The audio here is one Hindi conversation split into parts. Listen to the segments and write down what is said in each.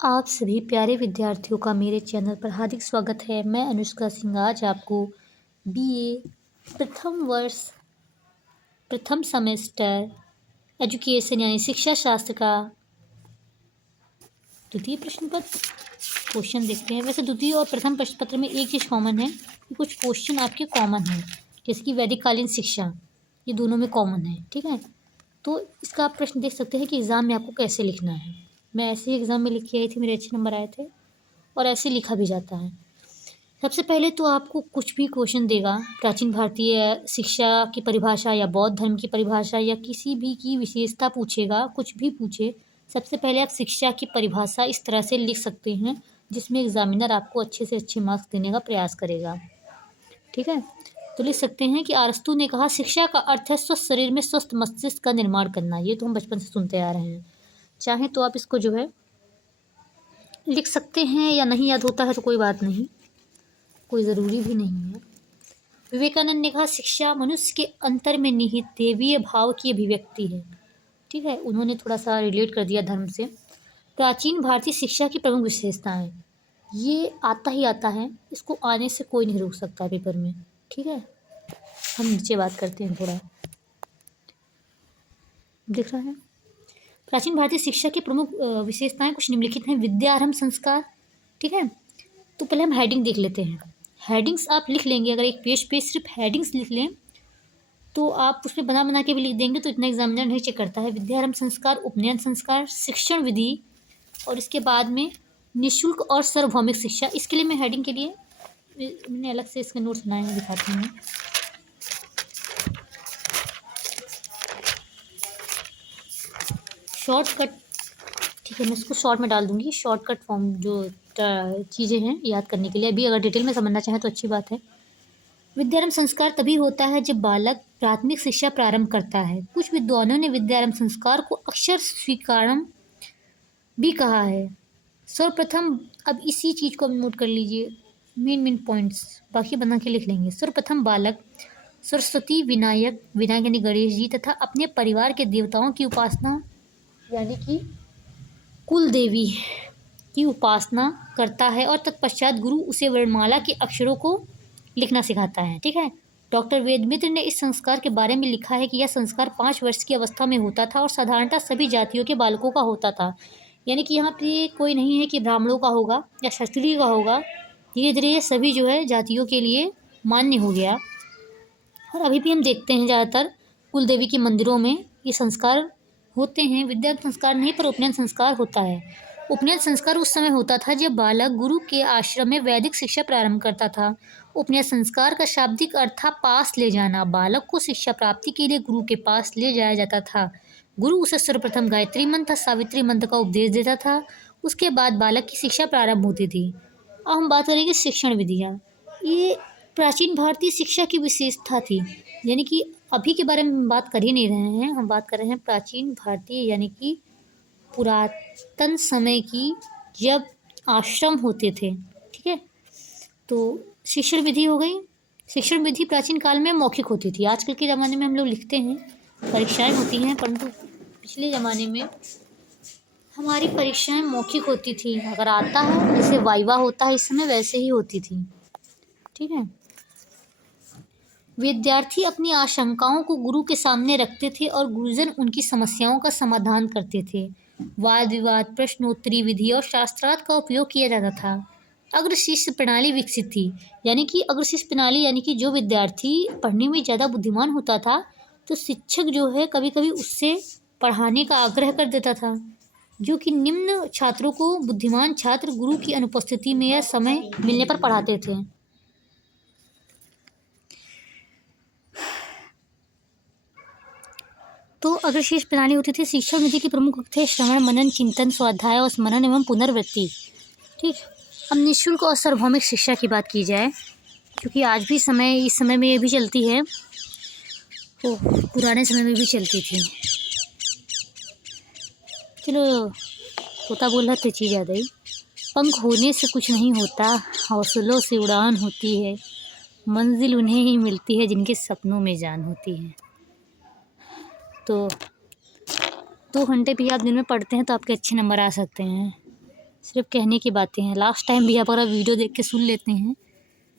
आप सभी प्यारे विद्यार्थियों का मेरे चैनल पर हार्दिक स्वागत है। मैं अनुष्का सिंह आज आपको बीए प्रथम वर्ष प्रथम सेमेस्टर एजुकेशन यानी शिक्षा शास्त्र का द्वितीय प्रश्न पत्र क्वेश्चन देखते हैं। वैसे द्वितीय और प्रथम प्रश्न पत्र में एक चीज़ कॉमन है कि कुछ क्वेश्चन आपके कॉमन हैं, जैसे कि वैदिक कालीन शिक्षा, ये दोनों में कॉमन है। ठीक है, तो इसका आप प्रश्न देख सकते हैं कि एग्ज़ाम में आपको कैसे लिखना है। मैं ऐसे ही एग्ज़ाम में लिख के आई थी, मेरे अच्छे नंबर आए थे और ऐसे लिखा भी जाता है। सबसे पहले तो आपको कुछ भी क्वेश्चन देगा, प्राचीन भारतीय शिक्षा की परिभाषा या बौद्ध धर्म की परिभाषा या किसी भी की विशेषता पूछेगा, कुछ भी पूछे, सबसे पहले आप शिक्षा की परिभाषा इस तरह से लिख सकते हैं जिसमें एग्जामिनर आपको अच्छे से अच्छे मार्क्स देने का प्रयास करेगा। ठीक है, तो लिख सकते हैं कि अरस्तु ने कहा शिक्षा का अर्थ है स्वस्थ शरीर में स्वस्थ मस्तिष्क का निर्माण करना। ये तो हम बचपन से सुनते आ रहे हैं। चाहे तो आप इसको जो है लिख सकते हैं, या नहीं याद होता है तो कोई बात नहीं, कोई ज़रूरी भी नहीं है। विवेकानंद ने कहा शिक्षा मनुष्य के अंतर में निहित देवीय भाव की अभिव्यक्ति है। ठीक है, उन्होंने थोड़ा सा रिलेट कर दिया धर्म से। प्राचीन भारतीय शिक्षा की प्रमुख विशेषताएं, ये आता ही आता है, इसको आने से कोई नहीं रोक सकता पेपर में। ठीक है, हम नीचे बात करते हैं, थोड़ा दिख रहा है। प्राचीन भारतीय शिक्षा की प्रमुख विशेषताएं कुछ निम्नलिखित हैं। विद्यारंभ संस्कार। ठीक है, तो पहले हम हेडिंग देख लेते हैं। हेडिंग्स आप लिख लेंगे, अगर एक पेज पे सिर्फ हेडिंग्स लिख लें तो आप उसमें बना बना के भी लिख देंगे तो इतना एग्जामिनर नहीं चेक करता है। विद्यारंभ संस्कार, उपनयन संस्कार, शिक्षण विधि, और इसके बाद में निःशुल्क और सार्वभौमिक शिक्षा। इसके लिए मैं हेडिंग के लिए मैंने अलग से इसके नोट्स बनाए हैं, दिखाती हूँ। शॉर्टकट, ठीक है, मैं इसको शॉर्ट में डाल दूंगी, शॉर्टकट फॉर्म जो चीज़ें हैं याद करने के लिए। अभी अगर डिटेल में समझना चाहें तो अच्छी बात है। विद्यारंभ संस्कार तभी होता है जब बालक प्राथमिक शिक्षा प्रारंभ करता है। कुछ विद्वानों ने विद्यारंभ संस्कार को अक्षर स्वीकारम भी कहा है। सर्वप्रथम, अब इसी चीज़ को नोट कर लीजिए, मेन पॉइंट्स बाकी बना के लिख लेंगे। सर्वप्रथम बालक सरस्वती, विनायक यानी गणेश जी तथा अपने परिवार के देवताओं की उपासना यानी कि कुल देवी की उपासना करता है और तत्पश्चात गुरु उसे वर्णमाला के अक्षरों को लिखना सिखाता है। ठीक है, डॉक्टर वेदमित्र ने इस संस्कार के बारे में लिखा है कि यह संस्कार 5 वर्ष की अवस्था में होता था और साधारणतः सभी जातियों के बालकों का होता था। यानी कि यहाँ पे कोई नहीं है कि ब्राह्मणों का होगा या क्षत्रिय का होगा, धीरे धीरे ये सभी जो है जातियों के लिए मान्य हो गया। और अभी भी हम देखते हैं ज़्यादातर कुल देवी के मंदिरों में ये संस्कार होते हैं। विद्यारंभ संस्कार नहीं, पर उपनयन संस्कार होता है। उपनयन संस्कार उस समय होता था जब बालक गुरु के आश्रम में वैदिक शिक्षा प्रारंभ करता था। उपनयन संस्कार का शाब्दिक अर्थ था पास ले जाना। बालक को शिक्षा प्राप्ति के लिए गुरु के पास ले जाया जाता था। गुरु उसे सर्वप्रथम गायत्री मंत्र, सावित्री मंत्र का उपदेश देता था। उसके बाद बालक की शिक्षा प्रारंभ होती थी। अब हम बात करेंगे शिक्षण विधियाँ। ये प्राचीन भारतीय शिक्षा की विशेषता थी, यानी कि अभी के बारे में बात कर ही नहीं रहे हैं, हम बात कर रहे हैं प्राचीन भारतीय यानी कि पुरातन समय की, जब आश्रम होते थे। ठीक है, तो शिक्षण विधि हो गई। शिक्षण विधि प्राचीन काल में मौखिक होती थी। आजकल के ज़माने में हम लोग लिखते हैं, परीक्षाएं होती हैं, परंतु पिछले ज़माने में हमारी परीक्षाएं मौखिक होती थी। अगर आता है, जैसे वाइवा होता है इस समय, वैसे ही होती थी। ठीक है, विद्यार्थी अपनी आशंकाओं को गुरु के सामने रखते थे और गुरुजन उनकी समस्याओं का समाधान करते थे। वाद विवाद, प्रश्नोत्तरी विधि और शास्त्रार्थ का उपयोग किया जाता था। अग्र शिष्य प्रणाली विकसित थी, यानी कि अग्र शिष्य प्रणाली यानी कि जो विद्यार्थी पढ़ने में ज़्यादा बुद्धिमान होता था तो शिक्षक जो है कभी कभी उससे पढ़ाने का आग्रह कर देता था, जो कि निम्न छात्रों को बुद्धिमान छात्र गुरु की अनुपस्थिति में या समय मिलने पर पढ़ाते थे। तो अगर शेष प्रणाली होती थी। शिक्षा विधि के प्रमुख थे श्रवण, मनन, चिंतन, स्वाध्याय और स्मरण एवं पुनर्वृत्ति। ठीक, अब निःशुल्क और सार्वभौमिक शिक्षा की बात की जाए, क्योंकि आज भी इस समय में ये भी चलती है, वो पुराने समय में भी चलती थी। चलो, तोता बोल रहा था चीज़ याद आई। पंख होने से कुछ नहीं होता, हौसलों से उड़ान होती है, मंजिल उन्हें ही मिलती है जिनके सपनों में जान होती है। तो 2 घंटे भी आप दिन में पढ़ते हैं तो आपके अच्छे नंबर आ सकते हैं। सिर्फ कहने की बातें हैं। लास्ट टाइम भी आप अगर वीडियो देख के सुन लेते हैं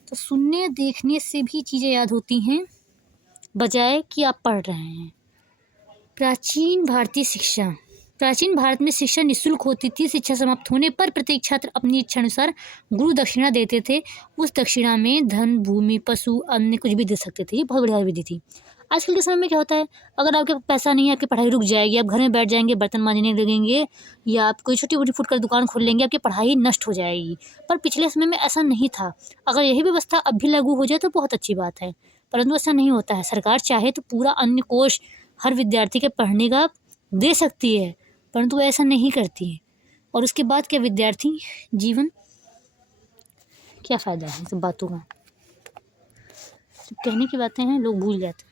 तो सुनने देखने से भी चीज़ें याद होती हैं बजाय कि आप पढ़ रहे हैं। प्राचीन भारतीय शिक्षा। प्राचीन भारत में शिक्षा निःशुल्क होती थी। शिक्षा समाप्त होने पर प्रत्येक छात्र अपनी इच्छा अनुसार गुरु दक्षिणा देते थे। उस दक्षिणा में धन, भूमि, पशु, अन्य कुछ भी दे सकते थे। ये बहुत बढ़िया विधि थी। आजकल के समय में क्या होता है, अगर आपके पास पैसा नहीं है, आपकी पढ़ाई रुक जाएगी, आप घर में बैठ जाएंगे, बर्तन मांजने लगेंगे या आप कोई छोटी मोटी फुटकर दुकान खोल लेंगे, आपकी पढ़ाई नष्ट हो जाएगी। पर पिछले समय में ऐसा नहीं था। अगर यही व्यवस्था अब भी लागू हो जाए तो बहुत अच्छी बात है, परंतु ऐसा नहीं होता है। सरकार चाहे तो पूरा अन्य कोष हर विद्यार्थी के पढ़ने का दे सकती है, परंतु वो ऐसा नहीं करती है। और उसके बाद क्या विद्यार्थी जीवन, क्या फ़ायदा है सब बातों का। सब कहने की बातें हैं, लोग भूल जाते हैं।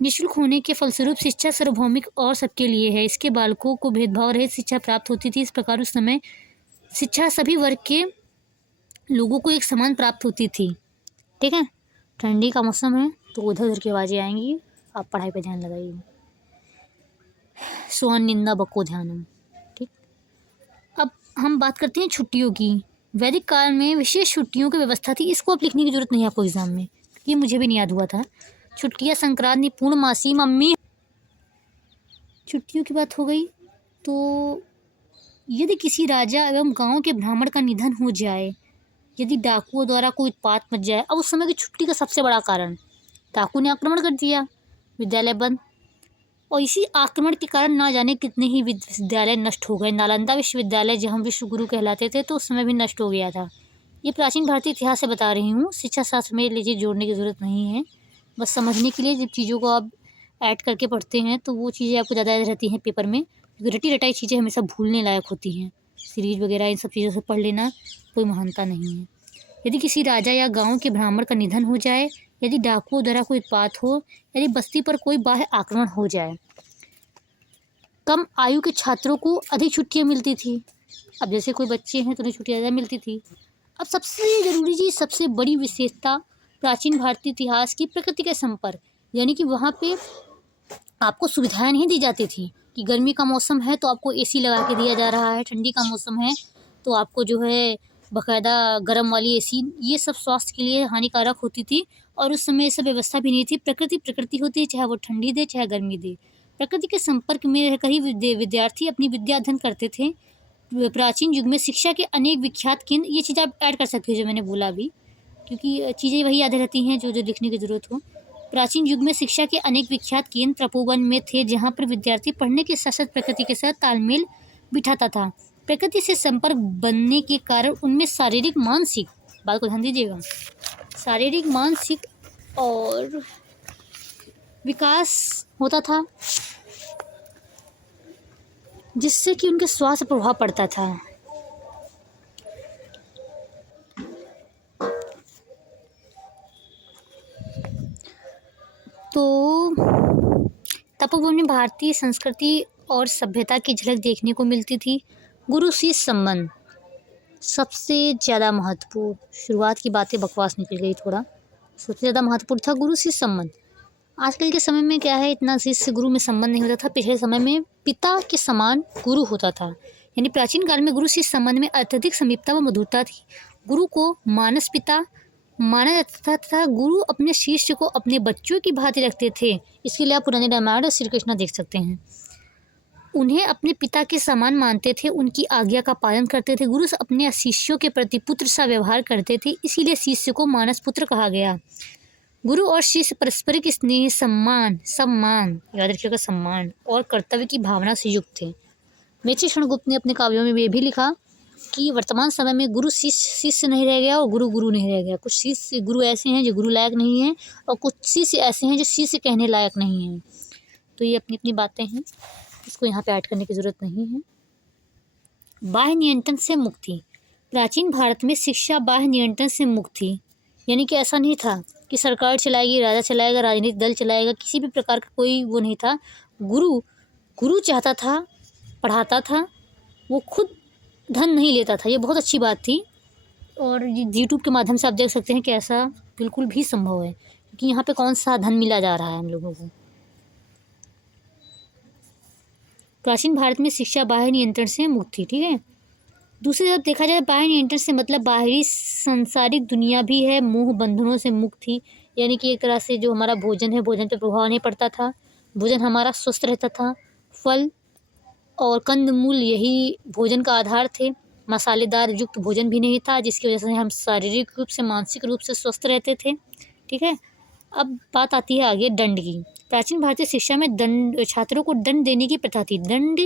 निःशुल्क होने के फलस्वरूप शिक्षा सार्वभौमिक और सबके लिए है। इसके बालकों को भेदभाव रहित शिक्षा प्राप्त होती थी। इस प्रकार उस समय शिक्षा सभी वर्ग के लोगों को एक समान प्राप्त होती थी। ठीक है, ठंडी का मौसम है तो उधर उधर की आवाज़ें आएंगी, आप पढ़ाई पर ध्यान लगाइए। सोहन निंदा बको ध्यानम। ठीक, अब हम बात करते हैं छुट्टियों की। वैदिक काल में विशेष छुट्टियों की व्यवस्था थी। इसको अब लिखने की जरूरत नहीं है आपको एग्जाम में, ये मुझे भी नहीं याद हुआ था। छुट्टियां संक्रांति, पूर्णमासी, मम्मी, छुट्टियों की बात हो गई। तो यदि किसी राजा एवं गांव के ब्राह्मण का निधन हो जाए, यदि डाकुओं द्वारा कोई उत्पात मच जाए। अब उस समय की छुट्टी का सबसे बड़ा कारण, डाकू ने आक्रमण कर दिया, विद्यालय बंद, और इसी आक्रमण के कारण ना जाने कितने ही विद्यालय नष्ट हो गए। नालंदा विश्वविद्यालय, जहाँ विश्व गुरु कहलाते थे, तो उस समय भी नष्ट हो गया था। ये प्राचीन भारतीय इतिहास से बता रही हूँ, शिक्षा शास्त्र में लीजिए जोड़ने की ज़रूरत नहीं है। बस समझने के लिए जब चीज़ों को आप ऐड करके पढ़ते हैं तो वो चीज़ें आपको ज़्यादा याद रहती हैं पेपर में, क्योंकि रटी रटाई चीज़ें हमेशा भूलने लायक होती हैं। सीरीज वगैरह इन सब चीज़ों से पढ़ लेना कोई महानता नहीं है। यदि किसी राजा या गांव के ब्राह्मण का निधन हो जाए, यदि डाकुओं द्वारा कोई उत्पात हो, यदि बस्ती पर कोई बाह्य आक्रमण हो जाए। कम आयु के छात्रों को अधिक छुट्टियां मिलती थी। अब जैसे कोई बच्चे हैं तो उन्हें छुट्टियां ज़्यादा मिलती थी। अब सबसे ज़रूरी चीज़, सबसे बड़ी विशेषता प्राचीन भारतीय इतिहास की प्रकृति के संपर्क, यानी कि वहाँ पे आपको सुविधाएं नहीं दी जाती थी कि गर्मी का मौसम है तो आपको एसी लगा के दिया जा रहा है, ठंडी का मौसम है तो आपको जो है बाकायदा गर्म वाली एसी। ये सब स्वास्थ्य के लिए हानिकारक होती थी और उस समय ये सब व्यवस्था भी नहीं थी। प्रकृति प्रकृति होती है, चाहे वो ठंडी दे चाहे गर्मी दे। प्रकृति के संपर्क में रहकर ही विद्यार्थी अपनी विद्या अध्ययन करते थे। प्राचीन युग में शिक्षा के अनेक विख्यात केंद्र, ये चीज़ आप ऐड कर सकते हो जो मैंने बोला अभी, क्योंकि चीज़ें वही याद रहती हैं जो जो लिखने की ज़रूरत हो। प्राचीन युग में शिक्षा के अनेक विख्यात केंद्र तपोवन में थे, जहाँ पर विद्यार्थी पढ़ने के साथ साथ प्रकृति के साथ तालमेल बिठाता था। प्रकृति से संपर्क बनने के कारण उनमें शारीरिक मानसिक, बात को ध्यान दीजिएगा, शारीरिक मानसिक और विकास होता था, जिससे कि उनके स्वास्थ्य पर प्रभाव पड़ता था। तो तपोवन में भारतीय संस्कृति और सभ्यता की झलक देखने को मिलती थी। गुरु शिष्य संबंध सबसे ज़्यादा महत्वपूर्ण, शुरुआत की बातें बकवास निकल गई थोड़ा, सबसे ज़्यादा महत्वपूर्ण था गुरु शिष्य संबंध। आजकल के समय में क्या है, इतना शिष्य गुरु में संबंध नहीं होता था। पिछले समय में पिता के समान गुरु होता था, यानी प्राचीन काल में गुरु शिष्य संबंध में अत्यधिक समीपता व मधुरता थी। गुरु को मानस पिता माना जाता था। गुरु अपने शिष्य को अपने बच्चों की भांति रखते थे। इसके लिए आप पुराने रामायण और श्री कृष्ण देख सकते हैं। उन्हें अपने पिता के समान मानते थे, उनकी आज्ञा का पालन करते थे। गुरु अपने शिष्यों के प्रति पुत्र सा व्यवहार करते थे, इसीलिए शिष्य को मानस पुत्र कहा गया। गुरु और शिष्य पारस्परिक स्नेह, सम्मान याद रखिएगा, सम्मान और कर्तव्य की भावना से युक्त थे। मेची क्षणगुप्त ने अपने काव्यों में ये भी लिखा कि वर्तमान समय में गुरु शिष्य नहीं रह गया और गुरु गुरु नहीं रह गया। कुछ शिष्य गुरु ऐसे हैं जो गुरु लायक नहीं हैं और कुछ शिष्य ऐसे हैं जो शिष्य कहने लायक नहीं हैं। तो ये अपनी अपनी बातें हैं, इसको यहाँ पे ऐड करने की ज़रूरत नहीं है। बाह्य नियंत्रण से मुक्ति। प्राचीन भारत में शिक्षा बाह्य नियंत्रण से मुक्त थी, यानी कि ऐसा नहीं था कि सरकार चलाएगी, राजा चलाएगा, राजनीतिक दल चलाएगा, किसी भी प्रकार का कोई वो नहीं था। गुरु चाहता था, पढ़ाता था, वो खुद धन नहीं लेता था। ये बहुत अच्छी बात थी और यूट्यूब के माध्यम से आप देख सकते हैं कि ऐसा बिल्कुल भी संभव है, क्योंकि यहाँ पे कौन सा धन मिला जा रहा है हम लोगों को। प्राचीन भारत में शिक्षा बाह्य नियंत्रण से मुक्त थी। ठीक है, दूसरी तरफ देखा जाए बाह्य नियंत्रण से मतलब बाहरी सांसारिक दुनिया भी है मोह बंधनों से मुक्त थी, यानी कि एक तरह से जो हमारा भोजन है भोजन पे प्रभाव नहीं पड़ता था, भोजन हमारा स्वस्थ रहता था, फल और कंदमूल यही भोजन का आधार थे, मसालेदार युक्त भोजन भी नहीं था जिसकी वजह से हम शारीरिक रूप से मानसिक रूप से स्वस्थ रहते थे। ठीक है, अब बात आती है आगे दंड की। प्राचीन भारतीय शिक्षा में दंड छात्रों को दंड देने की प्रथा थी। दंड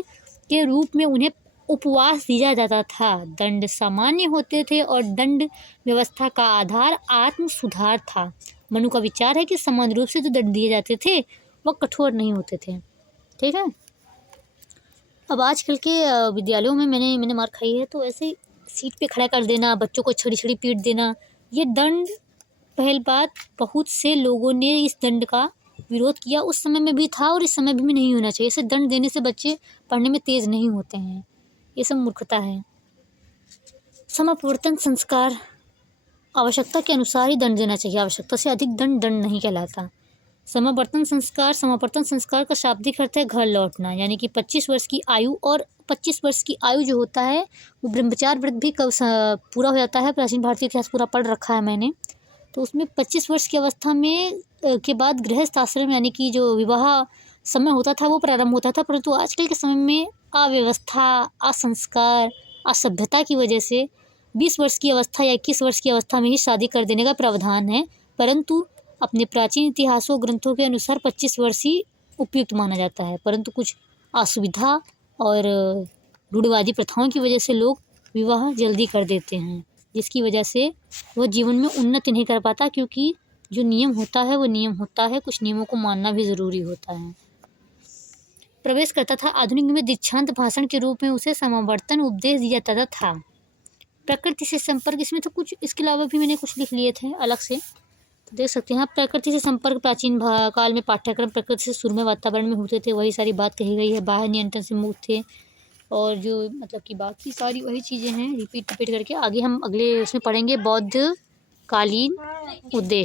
के रूप में उन्हें उपवास दिया जाता था। दंड सामान्य होते थे और दंड व्यवस्था का आधार आत्म सुधार था। मनु का विचार है कि समान रूप से जो दंड दिए जाते थे वह कठोर नहीं होते थे। ठीक है, अब आजकल के विद्यालयों में मैंने मार खाई है, तो ऐसे सीट पे खड़ा कर देना, बच्चों को छड़ी छड़ी पीट देना, ये दंड पहली बात बहुत से लोगों ने इस दंड का विरोध किया, उस समय में भी था और इस समय भी नहीं होना चाहिए। इसे दंड देने से बच्चे पढ़ने में तेज नहीं होते हैं, ये सब मूर्खता है। समापवर्तन संस्कार, आवश्यकता के अनुसार ही दंड देना चाहिए, आवश्यकता से अधिक दंड नहीं कहलाता। समावर्तन संस्कार का शाब्दिक अर्थ है घर लौटना, यानी कि 25 वर्ष की आयु, और 25 वर्ष की आयु जो होता है वो ब्रह्मचार्य व्रत भी कब पूरा हो जाता है। प्राचीन भारतीय इतिहास पूरा पढ़ रखा है मैंने, तो उसमें 25 वर्ष की अवस्था में के बाद गृहस्थ आश्रम यानी कि जो विवाह समय होता था वो प्रारंभ होता था, परंतु आजकल के समय में अव्यवस्था, असंस्कार, असभ्यता की वजह से 20 वर्ष की अवस्था या 21 वर्ष की अवस्था में ही शादी कर देने का प्रावधान है, परंतु अपने प्राचीन इतिहासों ग्रंथों के अनुसार 25 वर्ष ही उपयुक्त माना जाता है, परंतु कुछ असुविधा और रूढ़िवादी प्रथाओं की वजह से लोग विवाह जल्दी कर देते हैं, जिसकी वजह से वह जीवन में उन्नति नहीं कर पाता, क्योंकि जो नियम होता है वो नियम होता है, कुछ नियमों को मानना भी ज़रूरी होता है। प्रवेश करता था आधुनिक में दीक्षांत भाषण के रूप में उसे समावर्तन उपदेश दिया जाता था। प्रकृति से संपर्क, इसमें तो कुछ इसके अलावा भी मैंने कुछ लिख लिए थे अलग से, तो देख सकते हैं आप। प्रकृति से संपर्क प्राचीन काल में पाठ्यक्रम प्रकृति से सुरम्य वातावरण में होते थे, वही सारी बात कही गई है। बाह्य नियंत्रण से मुक्त थे, और जो मतलब कि बाकी सारी वही चीज़ें हैं रिपीट करके। आगे हम अगले उसमें पढ़ेंगे बौद्ध कालीन उद्देश्य।